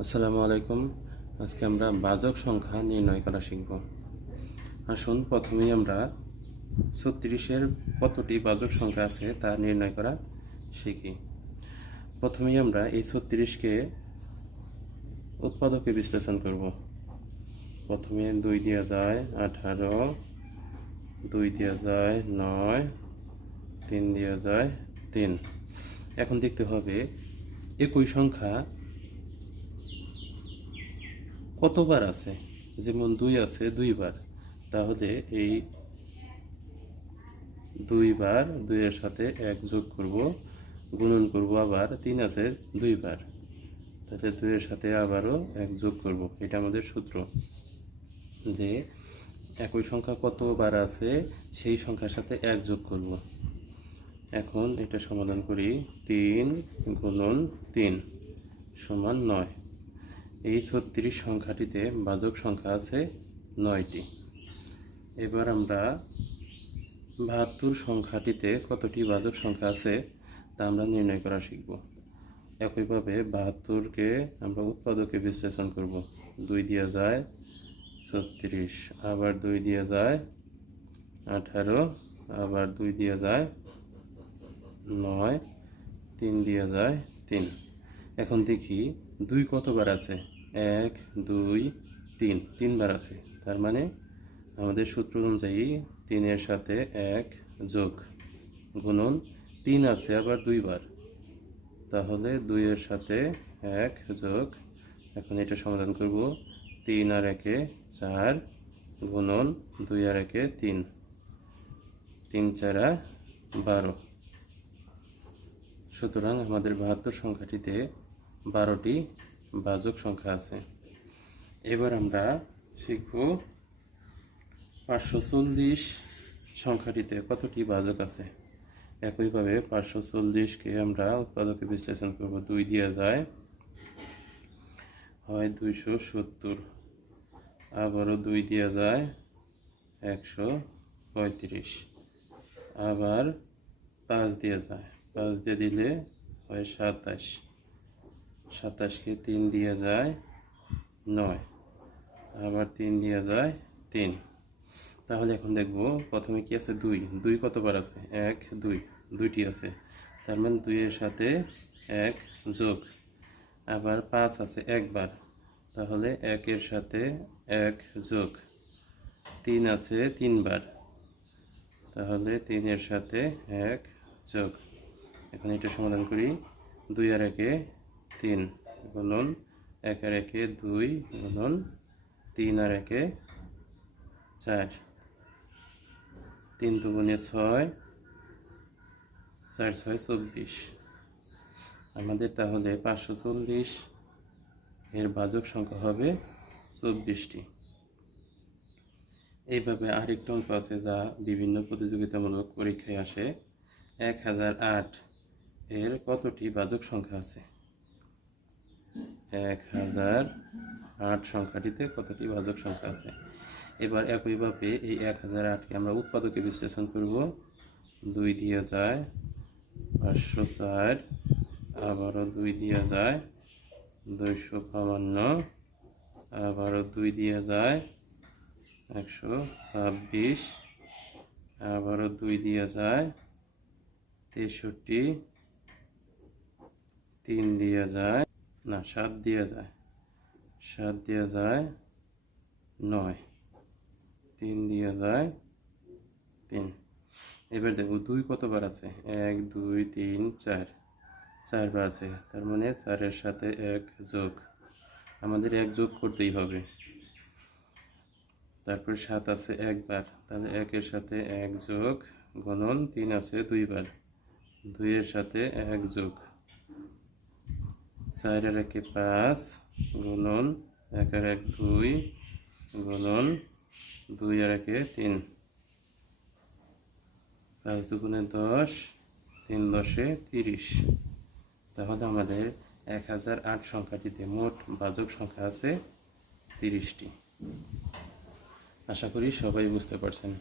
আসসালামু আলাইকুম। আজকে আমরা বাজক সংখ্যা নির্ণয় করা শিখব। আসুন প্রথমেই আমরা 36-এর কতটি বাজক সংখ্যা আছে তা নির্ণয় করা শিখি। প্রথমেই আমরা এই 36-কে উৎপাদকে বিশ্লেষণ করব। প্রথমে 2 দেওয়া যায় 18, 2 দেওয়া যায় 9, 3 দেওয়া যায় 3। এখন দেখতে হবে একই সংখ্যা কতবার আছে। যেমন 2 আছে 2 বার, তাহলে এই 2 বার 2 এর সাথে 1 যোগ করব, গুণন করব। আবার 3 আছে 2 বার, তাহলে 2 এর সাথে আবারও 1 যোগ করব। এটা আমাদের সূত্র, যে একই সংখ্যা কতবার আছে সেই সংখ্যার সাথে 1 যোগ করব। এখন এটা সমাধান করি। 3 গুণন 3 সমান 9। এই 36 সংখ্যাটিতে বাজক সংখ্যা আছে 9টি। এবার আমরা 72 সংখ্যাটিতে কতটি বাজক সংখ্যা আছে তা আমরা নির্ণয় করা শিখব। একইভাবে 72কে আমরা উৎপাদকে বিশ্লেষণ করব। 2 দেওয়া যায় 36, আবার 2 দেওয়া যায় 18, আবার 2 দেওয়া যায় 9, 3 দেওয়া যায় 3। এখন দেখি 2 কতবার আছে। 1 2 3, 3 বার আছে। তার মানে আমাদের সূত্র অনুযায়ী 3 এর সাথে 1 যোগ, গুণন 3 আছে আবার 2 বার, তাহলে 2 এর সাথে 1 যোগ। এখন এটা সমাধান করব। 3 আর 1 4, গুণন 2 আর 1 3, 3 4 12। সুতরাং আমাদের 72 সংখ্যাটিতে 12টি বাজক সংখ্যা আছে। এবার আমরা শিখব 540 সংখ্যাটিতে কতটি বাজক আছে। একইভাবে 540কে আমরা উৎপাদকে বিশ্লেষণ করব। 2 দেওয়া যায় হয় 270, আবারও 2 দেওয়া যায় 135, আবার 5 দেওয়া যায়, 5 দিয়ে দিলে হয় 27, 27কে 3 দেওয়া যায় 9, আবার 3 দেওয়া যায় 3। তাহলে এখন দেখব প্রথমে কি আছে। 2 2 কতবার আছে। 1 2, 2টি আছে। তার মানে 2 এর সাথে 1 যোগ। আবার 5 আছে 1 বার, তাহলে 1 এর সাথে 1 যোগ। 3 আছে 3 বার, তাহলে 3 এর সাথে 1 যোগ। এখন এটা সমাধান করি। 2 আর 1 3, গুণন 1 আর 1 2, গুণন 3 আর 1 4, 3 দুগুণে 6, 4 6 24। আমাদের তাহলে 540 এর বাজক সংখ্যা হবে 24টি। এইভাবে আরেকটা অঙ্ক আছে যা বিভিন্ন প্রতিযোগিতামূলক পরীক্ষায় আসে। 1008 এর কতটি বাজক সংখ্যা আছে। 1008 সংখ্যাটিতে কতটি বাজক সংখ্যা আছে। এবার একইভাবে এই 1008কে আমরা উৎপাদকে বিশ্লেষণ করব। 2 দেওয়া যায় 504, আবারও 2 দেওয়া যায় 252, আবারও 2 দেওয়া যায় 126, আবারও 2 দেওয়া যায় 63, 3 দেওয়া যায় 7 দেওয়া যায় 7 দেওয়া যায় 9, 3 দেওয়া যায় 3। এবার দেখো 2 কতবার আছে। 1 2 3 4, 4 বার আছে। তার মানে 4 এর সাথে 1 যোগ। আমাদের 1 যোগ করতেই হবে। তারপর 7 আছে 1 বার, তাহলে 1 এর সাথে 1 যোগ, গুণন 3 আছে 2 বার, 2 এর সাথে 1 যোগ। 4 আর 1 5, গুণন 1 আর 1 2, গুণন 2 আর 1 3, 5 দুগুণে 10, 3 10 30। তাহলে আমাদের 1008 সংখ্যাটিতে মোট বাজক সংখ্যা আছে 30টি। আশা করি সবাই বুঝতে পারছেন।